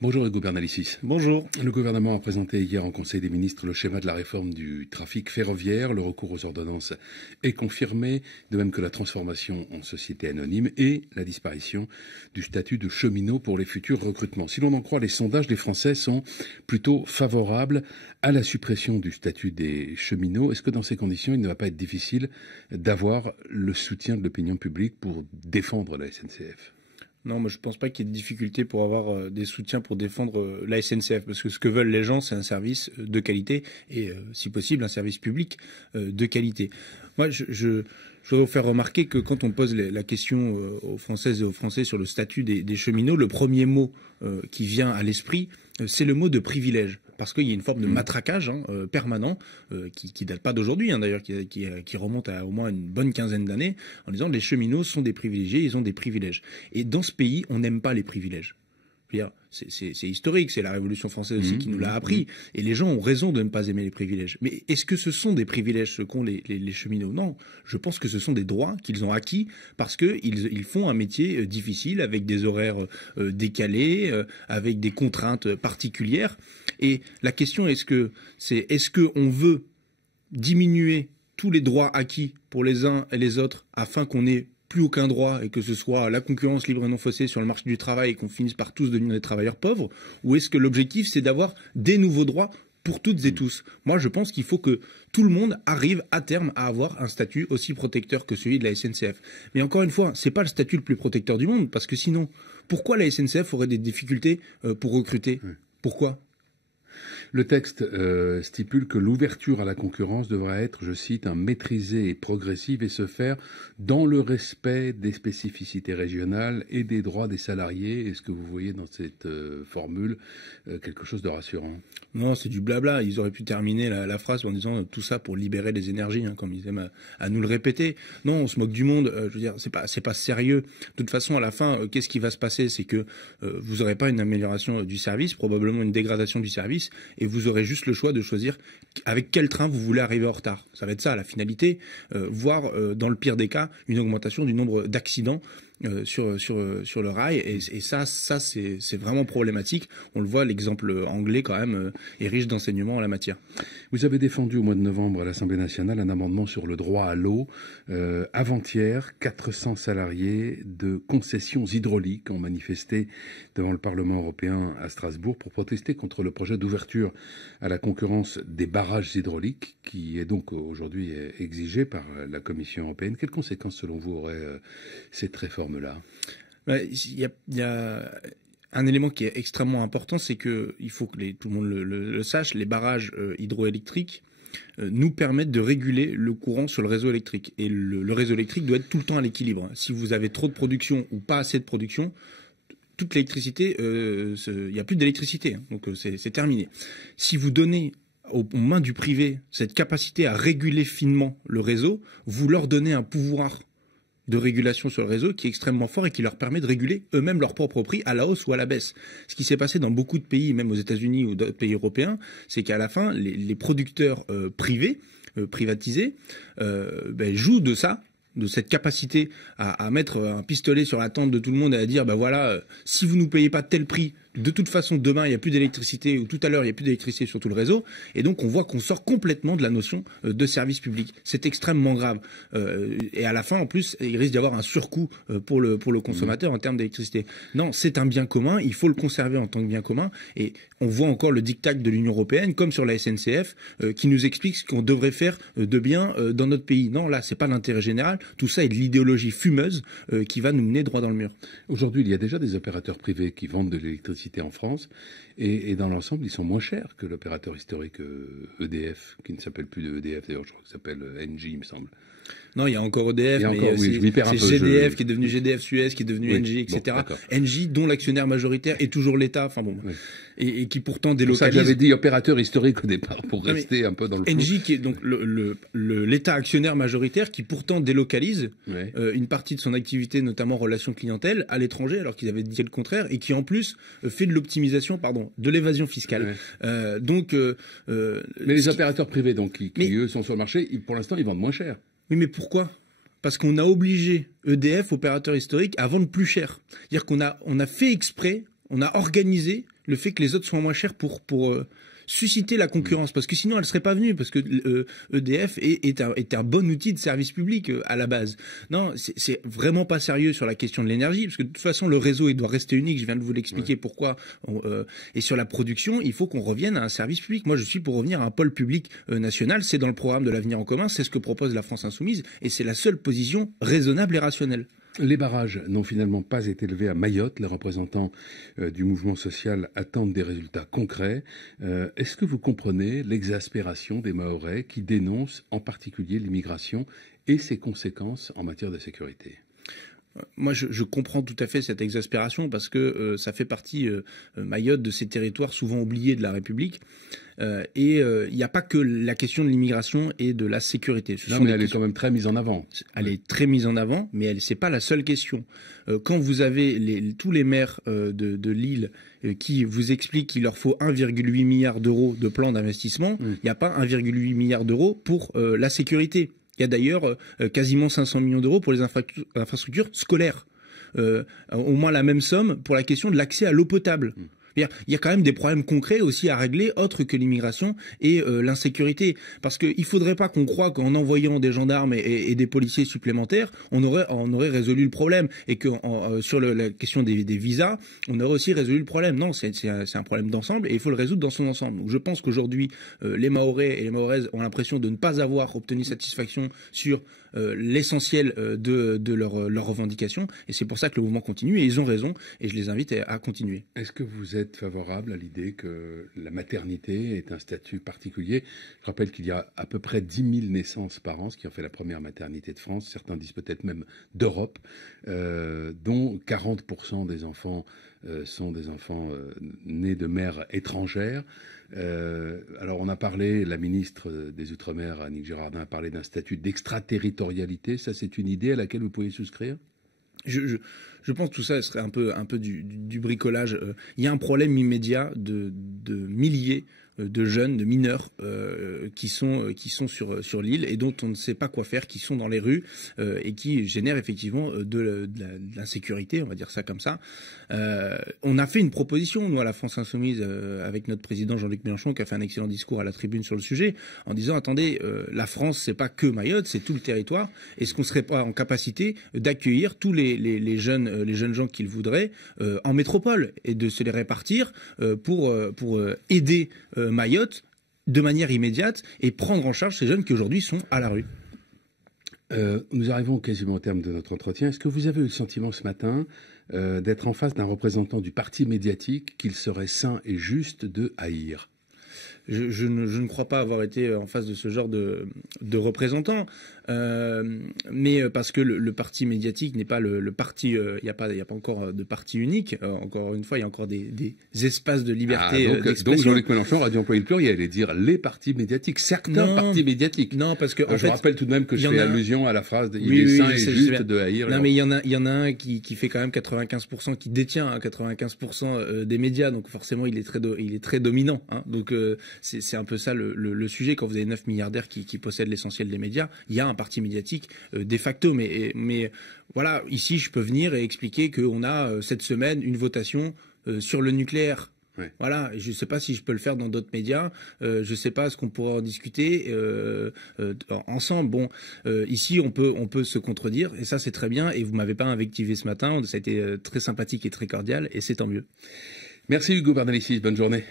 Bonjour Hugo Bernalicis. Bonjour. Le gouvernement a présenté hier en Conseil des ministres le schéma de la réforme du trafic ferroviaire. Le recours aux ordonnances est confirmé, de même que la transformation en société anonyme et la disparition du statut de cheminot pour les futurs recrutements. Si l'on en croit les sondages, les Français sont plutôt favorables à la suppression du statut des cheminots. Est-ce que dans ces conditions, il ne va pas être difficile d'avoir le soutien de l'opinion publique pour défendre la SNCF ? Non, moi je pense pas qu'il y ait de difficulté pour avoir des soutiens pour défendre la SNCF, parce que ce que veulent les gens, c'est un service de qualité et, si possible, un service public de qualité. Moi, je voudrais vous faire remarquer que quand on pose la question aux Françaises et aux Français sur le statut des cheminots, le premier mot qui vient à l'esprit, c'est le mot de privilège. Parce qu'il y a une forme de matraquage permanent, qui date pas d'aujourd'hui, d'ailleurs, qui remonte à au moins une bonne quinzaine d'années, en disant les cheminots sont des privilégiés, ils ont des privilèges. Et dans ce pays, on n'aime pas les privilèges. C'est historique, c'est la Révolution française aussi qui nous l'a appris. Et les gens ont raison de ne pas aimer les privilèges. Mais est-ce que ce sont des privilèges ce qu'ont les cheminots? Non, je pense que ce sont des droits qu'ils ont acquis parce qu'ils font un métier difficile, avec des horaires décalés, avec des contraintes particulières. Et la question est-ce qu'on veut diminuer tous les droits acquis pour les uns et les autres afin qu'on ait plus aucun droit et que ce soit la concurrence libre et non faussée sur le marché du travail et qu'on finisse par tous devenir des travailleurs pauvres? Ou est-ce que l'objectif, c'est d'avoir des nouveaux droits pour toutes et tous? Moi, je pense qu'il faut que tout le monde arrive à terme à avoir un statut aussi protecteur que celui de la SNCF. Mais encore une fois, c'est pas le statut le plus protecteur du monde, parce que sinon, pourquoi la SNCF aurait des difficultés pour recruter? Pourquoi? Le texte stipule que l'ouverture à la concurrence devra être, je cite, maîtrisée et progressive et se faire dans le respect des spécificités régionales et des droits des salariés. Est-ce que vous voyez dans cette formule quelque chose de rassurant? Non, c'est du blabla. Ils auraient pu terminer la phrase en disant tout ça pour libérer les énergies, comme ils aiment à nous le répéter. Non, on se moque du monde. Je veux dire, c'est pas sérieux. De toute façon, à la fin, qu'est-ce qui va se passer? C'est que vous n'aurez pas une amélioration du service, probablement une dégradation du service, et vous aurez juste le choix de choisir avec quel train vous voulez arriver en retard. Ça va être ça la finalité, voire dans le pire des cas une augmentation du nombre d'accidents sur le rail, et ça c'est vraiment problématique. On le voit, l'exemple anglais quand même est riche d'enseignements en la matière. Vous avez défendu au mois de novembre à l'Assemblée nationale un amendement sur le droit à l'eau. Avant-hier, 400 salariés de concessions hydrauliques ont manifesté devant le Parlement européen à Strasbourg pour protester contre le projet d'ouverture à la concurrence des barrages hydrauliques qui est donc aujourd'hui exigé par la Commission européenne. Quelles conséquences selon vous aurait cette réforme-là? Il y a un élément qui est extrêmement important, c'est que il faut que tout le monde le sache, les barrages hydroélectriques nous permettent de réguler le courant sur le réseau électrique. Et le réseau électrique doit être tout le temps à l'équilibre. Si vous avez trop de production ou pas assez de production, toute l'électricité, il n'y a plus d'électricité, donc c'est terminé. Si vous donnez aux mains du privé cette capacité à réguler finement le réseau, vous leur donnez un pouvoir de régulation sur le réseau qui est extrêmement fort et qui leur permet de réguler eux-mêmes leur propre prix à la hausse ou à la baisse. Ce qui s'est passé dans beaucoup de pays, même aux États-Unis ou d'autres pays européens, c'est qu'à la fin, les producteurs privés, privatisés, jouent de ça, de cette capacité à mettre un pistolet sur la tempe de tout le monde et à dire voilà, si vous nous payez pas tel prix, de toute façon demain il n'y a plus d'électricité, ou tout à l'heure il n'y a plus d'électricité sur tout le réseau. Et donc on voit qu'on sort complètement de la notion de service public. C'est extrêmement grave, et à la fin en plus il risque d'y avoir un surcoût pour le consommateur en termes d'électricité. Non, c'est un bien commun, il faut le conserver en tant que bien commun, et on voit encore le diktat de l'Union européenne comme sur la SNCF qui nous explique ce qu'on devrait faire de bien dans notre pays. Non, là c'est pas l'intérêt général, tout ça est de l'idéologie fumeuse qui va nous mener droit dans le mur. Aujourd'hui, il y a déjà des opérateurs privés qui vendent de l'électricité en France, et dans l'ensemble, ils sont moins chers que l'opérateur historique EDF, qui ne s'appelle plus de EDF, d'ailleurs, je crois que ça s'appelle Engie, il me semble. Non, il y a encore EDF, mais c'est GDF qui est devenu GDF Suez, qui est devenu Engie, etc. Bon, Engie, dont l'actionnaire majoritaire est toujours l'État, enfin bon, et qui pourtant délocalise. Ça, j'avais dit opérateur historique au départ, pour rester un peu dans le flou. Engie, qui est donc l'État actionnaire majoritaire, qui pourtant délocalise une partie de son activité, notamment relations clientèle, à l'étranger, alors qu'ils avaient dit le contraire, et qui en plus fait de l'optimisation, de l'évasion fiscale. Mais les opérateurs privés, donc, qui eux sont sur le marché, pour l'instant, ils vendent moins cher. Oui, mais pourquoi? Parce qu'on a obligé EDF, opérateur historique, à vendre plus cher. C'est-à-dire qu'on a fait exprès, on a organisé Le fait que les autres soient moins chers pour susciter la concurrence, parce que sinon elle serait pas venue, parce que EDF est un bon outil de service public à la base. Non, c'est vraiment pas sérieux sur la question de l'énergie, parce que de toute façon le réseau il doit rester unique. Je viens de vous l'expliquer pourquoi. Et sur la production, il faut qu'on revienne à un service public. Moi, je suis pour revenir à un pôle public national. C'est dans le programme de l'avenir en commun. C'est ce que propose la France insoumise, et c'est la seule position raisonnable et rationnelle. Les barrages n'ont finalement pas été levés à Mayotte. Les représentants du mouvement social attendent des résultats concrets. Est-ce que vous comprenez l'exaspération des Mahorais qui dénoncent en particulier l'immigration et ses conséquences en matière de sécurité ? Moi, je comprends tout à fait cette exaspération parce que ça fait partie, Mayotte, de ces territoires souvent oubliés de la République. Et il n'y a pas que la question de l'immigration et de la sécurité. Non, mais elle est quand même très mise en avant. Elle est très mise en avant, mais c'est pas la seule question. Quand vous avez tous les maires de l'île qui vous expliquent qu'il leur faut 1,8 milliard d'euros de plan d'investissement, il n'y a pas 1,8 milliard d'euros pour la sécurité. Il y a d'ailleurs quasiment 500 millions d'euros pour les infrastructures scolaires. Au moins la même somme pour la question de l'accès à l'eau potable. Il y a quand même des problèmes concrets aussi à régler, autres que l'immigration et l'insécurité. Parce qu'il ne faudrait pas qu'on croie qu'en envoyant des gendarmes et des policiers supplémentaires, on aurait résolu le problème. Et que sur la question des visas, on aurait aussi résolu le problème. Non, c'est un problème d'ensemble et il faut le résoudre dans son ensemble. Donc je pense qu'aujourd'hui, les Mahorais et les Mahoraises ont l'impression de ne pas avoir obtenu satisfaction sur l'essentiel de leurs revendications. Et c'est pour ça que le mouvement continue. Et ils ont raison. Et je les invite à continuer. Est-ce que vous êtes favorable à l'idée que la maternité est un statut particulier? Je rappelle qu'il y a à peu près 10 000 naissances par an, ce qui en fait la première maternité de France. Certains disent peut-être même d'Europe, dont 40% des enfants sont des enfants nés de mères étrangères. Alors on a parlé, la ministre des Outre-mer, Annick Girardin, a parlé d'un statut d'extraterritorialité. Ça, c'est une idée à laquelle vous pouvez souscrire? Je pense que tout ça serait un peu du bricolage. Il y a un problème immédiat de milliers de jeunes, de mineurs qui sont sur l'île et dont on ne sait pas quoi faire, qui sont dans les rues et qui génèrent effectivement de l'insécurité, on va dire ça comme ça. On a fait une proposition, nous, à la France Insoumise, avec notre président Jean-Luc Mélenchon, qui a fait un excellent discours à la tribune sur le sujet, en disant, attendez, la France, c'est pas que Mayotte, c'est tout le territoire. Est-ce qu'on serait pas en capacité d'accueillir tous les jeunes gens qu'ils voudraient en métropole et de se les répartir pour aider Mayotte de manière immédiate et prendre en charge ces jeunes qui aujourd'hui sont à la rue. Nous arrivons quasiment au terme de notre entretien. Est-ce que vous avez eu le sentiment ce matin d'être en face d'un représentant du parti médiatique qu'il serait sain et juste de haïr? Je ne crois pas avoir été en face de ce genre de représentant, mais parce que le parti médiatique n'est pas le parti, il n'y a pas encore de parti unique. Encore une fois, il y a encore des espaces de liberté d'expression. Donc Jean-Luc Mélenchon aurait dû employer le pluriel et dire les partis médiatiques, certains partis médiatiques. Non, parce que je rappelle tout de même que je fais allusion à la phrase il est sain et juste de haïr. Non, mais il y en a un qui fait quand même 95%, qui détient 95% des médias, donc forcément il est très dominant. Donc c'est un peu ça le sujet. Quand vous avez 9 milliardaires qui possèdent l'essentiel des médias, il y a un parti médiatique de facto. Mais voilà, ici je peux venir et expliquer qu'on a cette semaine une votation sur le nucléaire. Ouais. Voilà, je ne sais pas si je peux le faire dans d'autres médias, je ne sais pas ce qu'on pourra en discuter ensemble. Bon, ici on peut se contredire et ça c'est très bien. Et vous m'avez pas invectivé ce matin, ça a été très sympathique et très cordial et c'est tant mieux. Merci Hugo Bernalicis, bonne journée.